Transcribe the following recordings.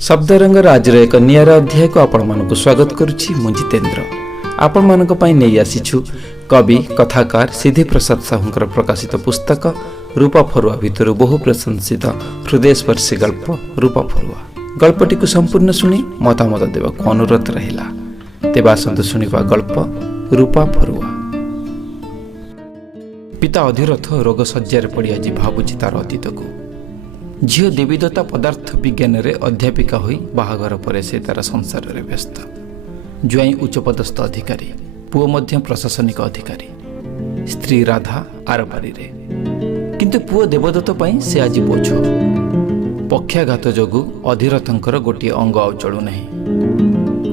शब्दरंगर आज एक निरा अध्याय को आपण मानक स्वागत करुछि मु जितेन्द्र। आपण मानक पई नै आसीछु कवि कथाकार सिद्धि प्रसाद साहुंकर प्रकाशित पुस्तक रूपा फरुआ भितर बहु प्रशंसित हृदयस्पर्शी गल्प रूपा फरुआ। गल्पटी को संपूर्ण सुनी मतामत देवाक अनुरोध रहिला। तेबा आसंतु सुनिबा गल्प रूपा फरुआ। पिता अधिरथ रोग शଯ୍ୟାରେ पड़ी आज भाबुछि तार अतीत को। झील देवीदत्ता पदार्थ विज्ञान रे अध्यापिका होई बाहागर परे से तार संसार रे व्यस्त। ज्वाई उच्चपदस्थ अधिकारी, पुओ मध्य प्रशासनिक अधिकारी, स्त्री राधा आरपारी रे। किंतु पुओ देवदत्त पई से आज बोझ। पक्षाघात जोगु अधिरथंकर गोटे अंग आउ चलु नहीं।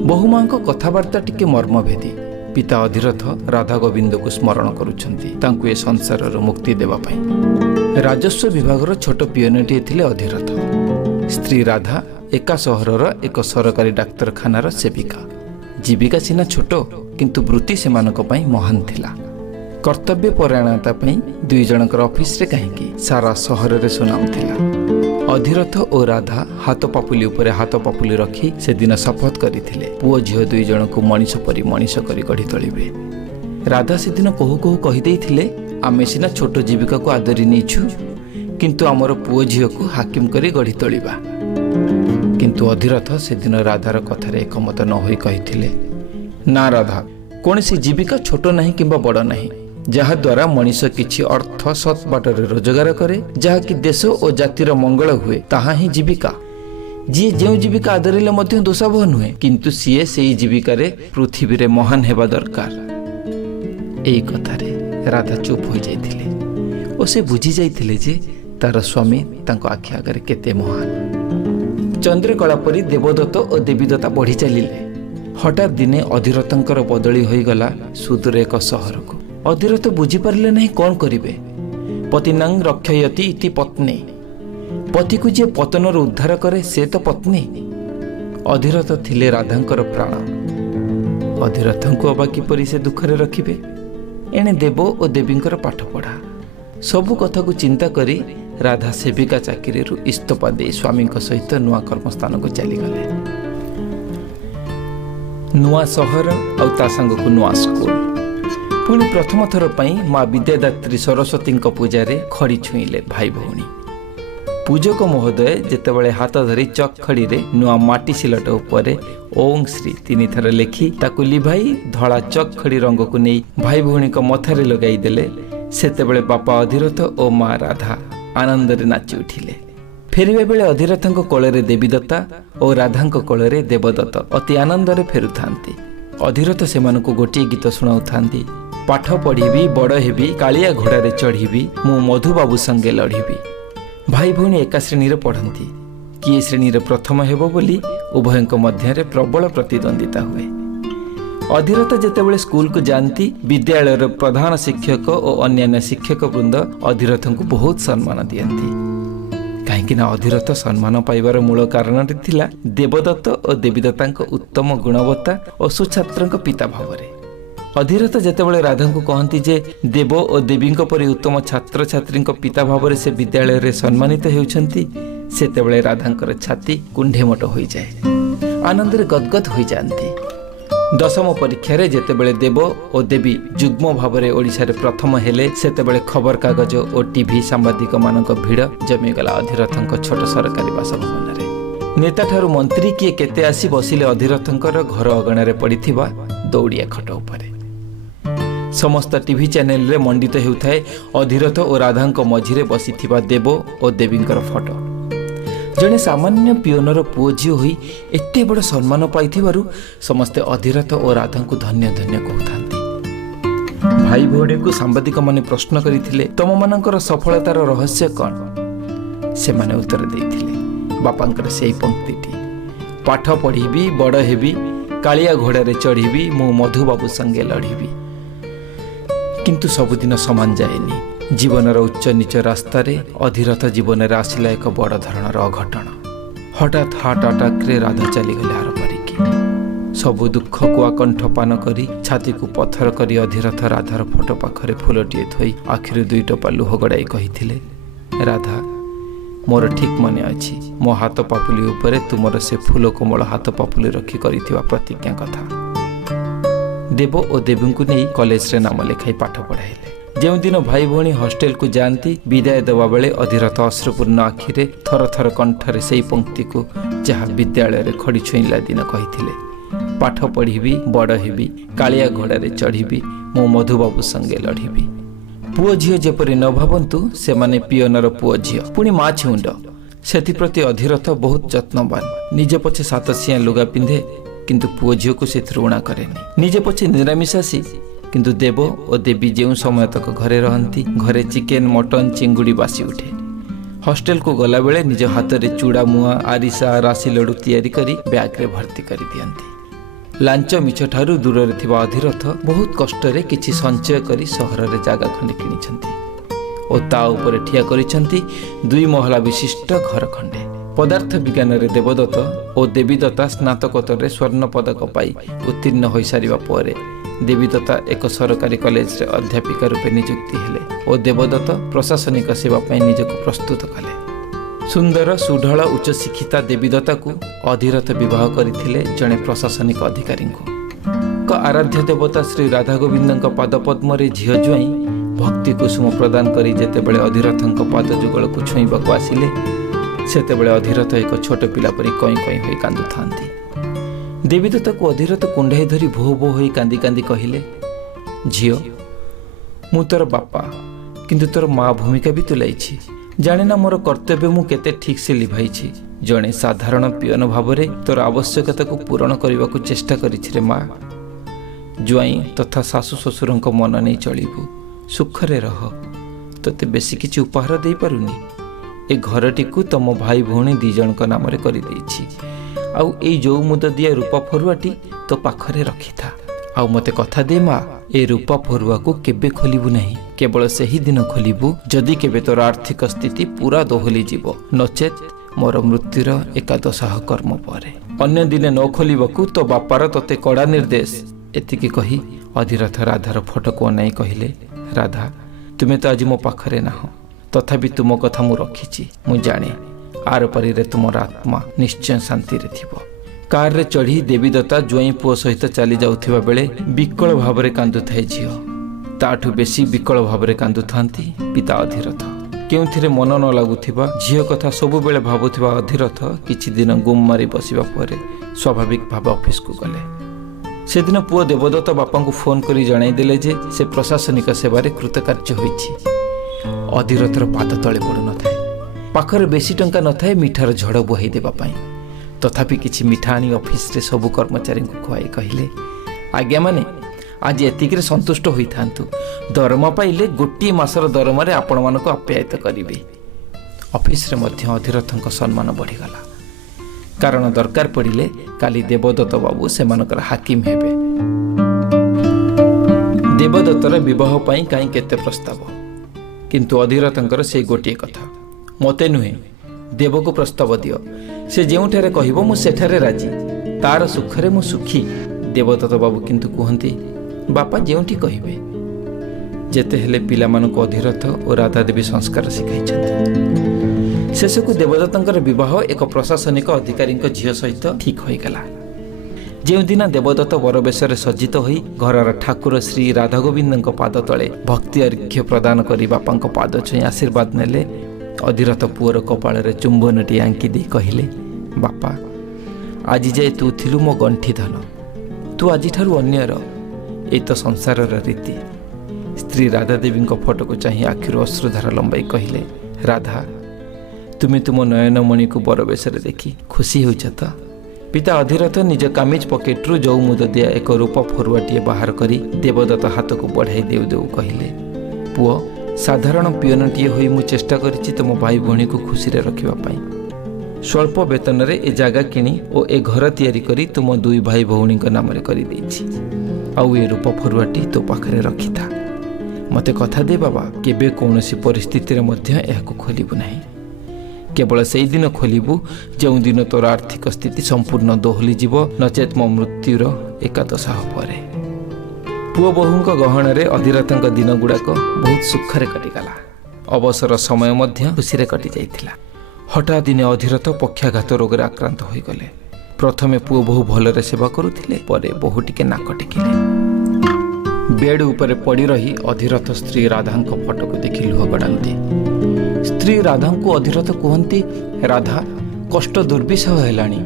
बहुमांक कथाबार्ता टिके मर्मभेदी। पिता अधिरथ राधा गोविंद को स्मरण करुछंती तांकु ए संसार मुक्ति देवा पई। राजस्व विभाग छोट पियोनटीए थिले अधिरथ। स्त्री राधा एका सहरर एक सरकारी डाक्तरखानार सेविका। जीविका सिना छोट किंतु वृत्ति सेमानक पई महान थिला। कर्तव्य परायणता पई दुई जनकर ऑफिस रे काहेकि सारा सहर रे सुनाम थिला। अधिरथ और राधा हाथ पापुली उपरे हाथ पापुली रखी से दिन शपथ करिथिले पुओ झियो दुई जन को मनीष परी मनीष करी गढ़ी तोलिबे। राधा से दिन कहू कहू कहि देइथिले आमे सिना छोट जीविका को आदरी नीछु किंतु आमर पुओ झियो को हाकिम करी गढ़ी तोलिबा। किंतु अधिरथ से दिन राधार कथारे एकमत न होई कहिथिले ना राधा कोनसी जीविका छोट नहीं किंबा बड़ नहीं जहा द्वारा मनीष किछि अर्थ सत बाटरे रोजगार करे जहा कि देश और जातिर मंगल हुए ताहा ही जीविका। जी जो जीविका आदरिले मध्य दोषावह नुहे किंतु सीए सेई जीविका रे पृथ्वी रे महान हेबा दरकार। एई कथारे राधा चुप हो जाइथिले और से बुझी जाइथिले जे तार स्वामी तांको आखि आगरे केते महान। चंद्रकला परी देवदत्त और देवीदत्ता बढ़ी चलिले। हठात दिने अधिरथंकर बदली होई गला सुदूर एक सहर को। अधिरथ बुझी पारिले नहीं कौन करिवे। पतिनांग रक्षयति इति पत्नी। पति को जे पतनर उद्धार करे से तो पत्नी। अधिरथ थिले राधांकर प्राण। अधिरथंको अबा किपरि से दुखरे रखिबे। एणे देव और देवींकर पाठ पढ़ा सबु कथा को चिंता करी राधा सेविका चाकरी इस्तफा दे स्वामी सहित नुआ कर्मस्थान को चली गले। नुआ सहर और ता संग को नुआ स्कूल। पुणी प्रथम थर पई माँ विद्यादात्री सरस्वती पूजा खड़ी छुईले भाई भौणी। पूजक महोदय जेतेबेले हाथ धरी चक खड़ी रे नुआ माटी सिलट उपरे ओं श्री 3 थर लेखी ताकु लिभाई धड़ा चक खड़ी रंग को नहीं भाई भौणी को मथारे लगाई देले। सेतेबेले बापा अधिरथ और माँ राधा आनंद रे नाची उठिले। फेरिबे बेले अधिरथंक कोଳରେ देवीदत्ता और राधांक कोଳରେ देवदत्त अति आनंद रे फेरुथांती। अधिरथ सेमानकु गोटिए गीत सुनाउथांती। पाठ पढ़ी बड़ हेबी कालिया घोड़ारे चढ़ी मु मधुबाबू संगे लढ़ी। भाई भौणी एका श्रेणी पढ़ती किए श्रेणी प्रथम हेबो बोली उभयंक मध्य प्रबल प्रतिद्वंदिता हुए। अधिरथ जेतेबेले स्कूल को जानती विद्यालय प्रधान शिक्षक और अन्यान्य शिक्षक वृंद अधिरथ को बहुत सम्मान दियंती। कहीं अधिरथ सम्मान पाइबार मूल कारण थिला देवदत्त और देवीदत्ता उत्तम गुणवत्ता और सुछात्र पिता भाव। अधिरथ जेतेबेले राधा को कहती जे देव और देवी परि उत्तम छात्र छात्री पिता भाव से विद्यालय रे सम्मानित होउछंती सेतेबेले राधांकर छाती कुंढेमट हो जाए आनंद रे गदगद हो जाती। दशम परीक्षा रे जेतेबेले देव और देवी जुग्म भाव में ओडिशा रे प्रथम हेले सेतेबेले खबर कागज और टीवी सांबादिक मानक भिड़ जमीगला अधिरथंक छोट सरकारी बासभवन रे। नेता ठारू मंत्री किए केते आसी बसिले अधिरथंकर घर अगणारे पड़िथिबा दौड़िया खट उपरे। समस्त टीवी चैनल रे मंडित हेउथाए अधिरथ और राधांक मझिरे बसिथिबा देव और देवींकर फोटो। जड़े सामान्य पियोनर पुओ झील होई एते बड़ सम्मान पाइथिबारु समस्ते अधिरथ और राधा को धन्य धन्य कहउथांती। भाई भौणी को सांबादिक माने प्रश्न करिथिले तम मानकर सफलतार रहस्य कौन। से माने उत्तर देइथिले बापांकर सेई पंक्तिटी पाठ पढ़ी बड़ हेबी कालिया घोड़ारे चढ़ी मु मधुबाबू संगे लढ़ी। किंतु सबुदिन समान जाएनी। जीवनर उच्च नीच रास्ता रे अधिरथ जीवन रे आसिला एक बड़ धरणर अघटन। हठात हार्ट अटैक रे राधा चली गले आर परिकी। सबु दुख को आकंठपान करी छाती को पत्थर करी अधिरथ राधार फोटो पाखरे फूलटीए थोई आखिर 2 टोपा लुह गड़ाई कहिथिले, राधा मोर ठीक मने अछि मो हाथ पापुली उपरे तुमर से फूल कोमल हाथ पापुली रखी करिथिबा प्रतिज्ञा कथा। देव और देवी को नहीं कॉलेज रे नाम लिखाई पाठ पढ़ाइले। जो दिन भाई भौणी हॉस्टेल को जाती विदाय देवा बेले अधिरथ अश्रुपूर्ण आखिरे थर थर कंठरे से पंक्ति को जहाँ विद्यालय रे खड़ी छुईला दिन कही, पाठ पढ़ी बड़ हेबी कालिया घोड़े चढ़ी मो मधुबाबू संगे लढ़ी। पुओ झील जेपरी न भावतु से माने पियनर पुओ झील पुणी माँ छुंड से अधिरथ बहुत जत्नवान। निजे पछे 7 सिया लुगा पिंधे किंतु पुओ झील को से ऋणा करेनि। निजे पछे निरामिषासी किंतु देव और देवी जो समय तक घरे रहती घरे चिकेन मटन चिंगुड़ी बासी उठे। हॉस्टेल को गला बेले निज हाथ में चूड़ा मुआ आरिसा राशि लड्डू तैयारी करी बैग रे भर्ती कर दियंती। लांच मिछ ठारू दूर रे थिबा अधिरथ बहुत कष्ट रे किछि संचय करी सहर रे जागा खंडे किनिछंती और ता ऊपर ठिया करिछंती 2 महला विशिष्ट घर खंडे। पदार्थ विज्ञान रे देवदत्त और देवीदत्ता स्नातकोत्तर रे स्वर्ण पदक पाई उत्तीर्ण हो सारिबा परे देवीदत्ता एक सरकारी कॉलेज रे अध्यापिका रूपे नियुक्ति हेले और देवदत्त प्रशासनिक सेवा पाई निजको प्रस्तुत कले। सुंदर सुढळ उच्च शिक्षिता देवीदत्ता को अधिरथ विवाह करथिले जणे प्रशासनिक अधिकारी को। आराध्य देवता श्री राधा गोविंद पादपद्म रे झियो जुआई भक्ति कुसुम प्रदान करी जेतेबेले अधिरथंक पाद जुगल को छुईबाको आसिले सेतेबेले अधिरथ एक छोट पिला परी कई कई होई कांदु थांती। देवीदत्ता को अधिरथ कुंडाई धरी भो भो होई कांदी कांदी कहिले, झियो मु तोर बापा किंतु तोर माँ भूमिका भी तुलाइछि। जाने ना मोर कर्तव्य मु केते ठीक से लिभाइछि। जणे साधारण पियन भाव रे तोर आवश्यकता को पूरण करने को चेष्टा करिछि रे माँ। जुआई तथा सासु ससुरंक मन नहीं चलिबु, सुखरे रह। तोते बेसी किछि उपहार दे पारुनी। ए घरटी को तम भाई भौणी 2 जनक नाम रे करि देछि। आउ ए जो मुद दिया रूपा फरुआटी तो पाखरे रखी था। आउ मते कथा दे माँ, ए रूपा फरुआ को केबे खोलिबु नहीं। केवल सही दिन खोलिबु जदि केबे तोर आर्थिक स्थिति पूरा दोहली जीव, नचेत मोर मृत्युर एकादशाह कर्म परे। अन्य दिने न खोलिबाकू तो बापार तोते कड़ा निर्देश। एतिकी कही अधिरथ राधार फोटो को नहीं कहले, राधा तुमे तो आज मो पाखरे नाह, तथापि तुम कथा मु रखिछि। मु जाने आर परी तुमर आत्मा निश्चय शांति रे थिबो। कार रे चढ़ी देवीदत्ता जुआई पुओ सहित चली जाउथिबा बेले विकल भावरे कांदु थाए झियो। ताठू बेसी विकल भावरे कांदु थांती पिता अधिरथ। केउथिरे मन न लागुथिबा झियो कथा सबु बेले भाबुथिबा अधिरथ किछि दिन गुम मारी बसिबा परे स्वाभाविक भाव ऑफिस को गले। सेदिन पुओ देवदत्त बापा को फोन करी जणाई देले जे से प्रशासनिक सेवारे कृतकार्य होईछि। अधिरथर पाद तळे पडु न थाए। पाखरे बेसी टंका न थाए मिठार झड़ बहाई देबा पाई। तथापि किछि मिठा आनी ऑफिस रे सबु कर्मचारी को खुआई कहिले, आज्ञा माने आज एतिकरे संतुष्ट होई थांतु। दरमा पाइले गोटी मासर दरमा रे आपण मानको आप्यायित करिवे। ऑफिस रे मध्य अधिरथंक सम्मान बढ़ी गला, कारण दरकार पड़िले काली देवदत्त बाबू सेमानकर हाकिम हेबे। देवदत्तर विवाह पाई काई केते प्रस्ताव, किंतु अधिरथंकर से गोटी कथा, मते नुहे देव को प्रस्ताव दियो, से जेउठारे कहिबो मु सेठारे राजी, तार सुखरे मु सुखी। देवदत्त बाबू किंतु कहंती बापा जेउठी कहिबे। जेते हेले पिला मानको अधिरथ और राधा देवी संस्कार सिखाइछन्ति। शेषकु देवदत्तंकर विवाह एक प्रशासनिक अधिकारी झियो सहित ठीक होई गला। जो दिन देवदत्त बरवेशरे सज्जित होई घरर ठाकुर श्री राधा गोविंद पाद तले भक्ति अर्घ्य प्रदान करी बापांक पाद छुई आशीर्वाद नेले। अधिरथ पुअर कपाल रे चुंबनटी आंकी दे कहले, बापा आज जाए तू थिलु मो गंठी धन, तू आज ठारू अन्यर, ए तो संसार रीति। स्त्री राधा देवी फोटो को चाहे आखिर अश्रुधारा लंबाई कहले, राधा तुम तुम नयनमणि को बरवेशरे देखी खुशी होइछ त। पिता अधिरथ निज कामिज पकेट्रु जो मुद दिया एक रूप फरुआटीए बाहर करी देवदत्त हाथ को बढ़ाई देउ देउ कहले, पुओ साधारण पियनटीए होई मु चेष्टा करिछि तुम भाई भौणी को खुशी रे रखिबा पाई। स्वल्प वेतन रे ए जागा किनी और ए घर तैयारी करी तुम 2 भाई भौणी नाम रे करी देछि। आउ ए रूप फरुआटी तो पाखरे रखी था। मते कथा दे बाबा, केबे कौनसी परिस्थिति रे मध्य एहाको खोलिबु नाही। केवल से दिन खोलू जो दिन तोर आर्थिक स्थिति संपूर्ण दोहली जीव नचेत मो मृत्युर एकादशा परे। पुओ बोहूंक गहणरे अधीरथंक दिन गुड़ाक बहुत सुखरे कटिगला। अवसर समय मध्य खुशी कटि जाइथिला। हठात दिने अधीरथ पक्षाघात रोग आक्रांत हो गले। प्रथमे पुओ बहु भलरे सेवा करुथिले, परे बहु टिके नाक टेकिले। बेड उपरे पड़ी रही अधीरथ स्त्री राधांक फटो को देखि लुह गड़ाती। स्त्री राधा को अधीरथ कहती, राधा कष्ट दुर्विषह हेलाणी,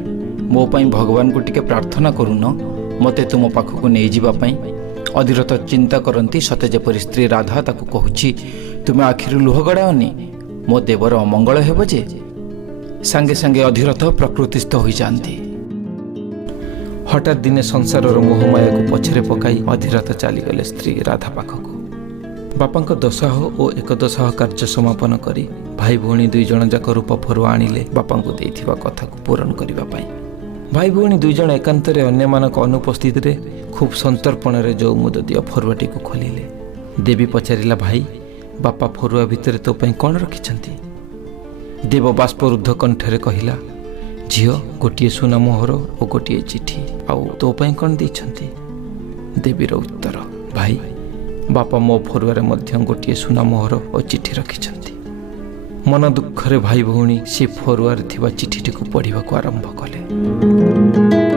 मो पाई भगवान को टिके प्रार्थना करुन, मते तुम पाखक नहीं जीवा पाई। अधीरथ चिंता करती सते जेपरि स्त्री राधा ताकू कहूछि, तुमे आखिर लुह गड़ाओनी, मो देवर अमंगल हेब जे। सांगे सांगे अधीरथ प्रकृतिस्थ हो जाती। हठात दिने संसार मोहमाया को पछरे पकाई अधीरथ चलीगले स्त्री राधा पाखक। बापा दशाह और एकदशाह कार्य समापन करी भाई भौणी दुई जन जाक रूप फरुआ आनिले बापा को देइथिबा कथा को पूरण करिबा पाई। भाई भौणी दुई जन एकांतरे अन्य मानक अनुपस्थित रे खूब संतर्पण रे जो मुददिय फरुआटी को खोलिले। देवी पचारिला, भाई बापा फरुआ भितर तो पई कोन रखिछंती? देव बाष्परुद्ध कंठरे कहिला, झियो गोटिए सुना मोहर और गोटिए चिठी, आउ तो पई कोन देइछंती? देवीर उत्तर, भाई बापा मो फरुआरे मध्य गोटिए सुना मोहर और चिठी रखिछंती। मन दुखरे भाई भौणी से फरुआरे थिबा चिठीटी को पढ़िबा को आरंभ कले।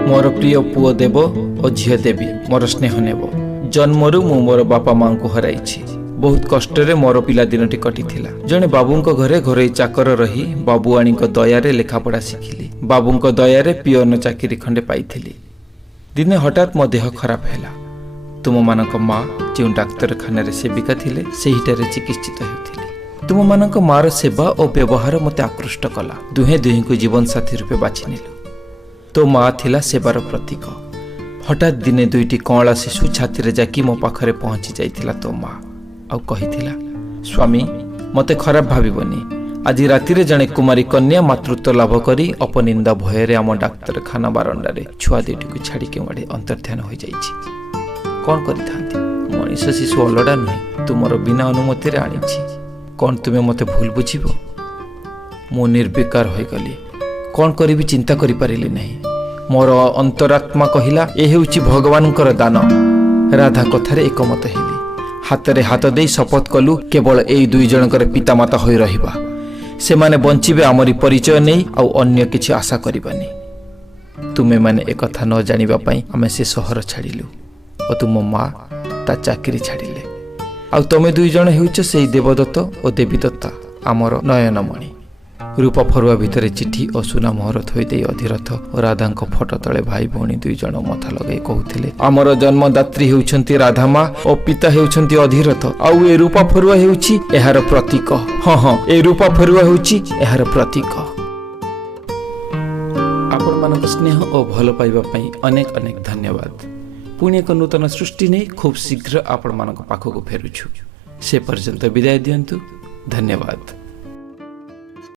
मोर प्रिय पुओ देव और झियो देवी, मोर स्नेह नेब। जन्मरु मु मोर बापा मां को हराइछि। बहुत कष्टरे मोर पिला दिनटी कटिथिला। जणे बाबूंक घरे घरोई चाकर रही बाबुआणीक दयारे लेखापढ़ा शिखिली। बाबूंक दयारे पियोन चाकिरी खंडे पाइथिली। दिने हठात मो देह खराब हैला। तुम मानक माँ जो डाक्तरखाना सेविका थिले सेहिटारे चिकित्सित हेउथिले। तुम मानक मार सेवा और व्यवहार मते आकृष्ट कला। दुहे दुही को जीवन साथी रूपे बाछि नेलु। तो माँ थिला सेवार प्रतीक। हठात दिने दुईटी कौला शिशु छाती जाकी मो पाखरे पहुंची जाइथिला। तो माँ आउ कहिथिला, स्वामी मते खराब भाविबनी। आज राति रे जणे कुमारी कन्या मातृत्व लाभ करी अपनिंदा भୟରେ आम डाक्तरखाना बारंडारे छुआ दुईटी को छाड़ी केउआडे अंतर्ध्यान हो जाइछि। कौन करिथांती? मनीष शिशु अलड़ा नुहे, तुमर बिना अनुमति रे आनिछि। कौन तुमे मते भूल बुझिबो? मो निर्विकार हो गली। कौन करी भी चिंता करि पारिली नहीं। मोर अंतरात्मा कहिला, ए हेउछि भगवानकर दान। राधा कथारे एकमत हेली। हातरे हाथ दे शपथ कलु, केवल एई दुई जनकर पितामाता होई रहिबा। से माने बंचिबे आमरी परिचय नहीं, आउ अन्य किछि आशा करिबानी। तुमे माने एक कथा न जानिबा पई आमे से शहर छाड़िलु और तुम माँ ता चाकरी छाड़िले। आउ तमे दुई जन हेउछ सेई देवदत्त और देवीदत्ता, आमर नयनमणि। रूप फरुआ भितर चिठी और सुना मोहर थई दे अधीरथ और राधांक फटो तले भाई भौणी दुई जन मथा लगे कहूथिले, आमर जन्मदात्री हेउछंती राधा माँ और पिता हेउछंती अधीरथ। आउ ए रूपा फरुआ हेउछि एहार प्रतीक। हाँ हाँ, ए रूपा फरुआ हेउछि एहार प्रतीक। आपण मानक स्नेह और भल पाइबा पई अनेक अनेक धन्यवाद। पुणी एक नूतन सृष्टि नहीं खूब शीघ्र आपण मानक पाखक फेरुछु। से पर्यंत विदाय दियंतु। धन्यवाद।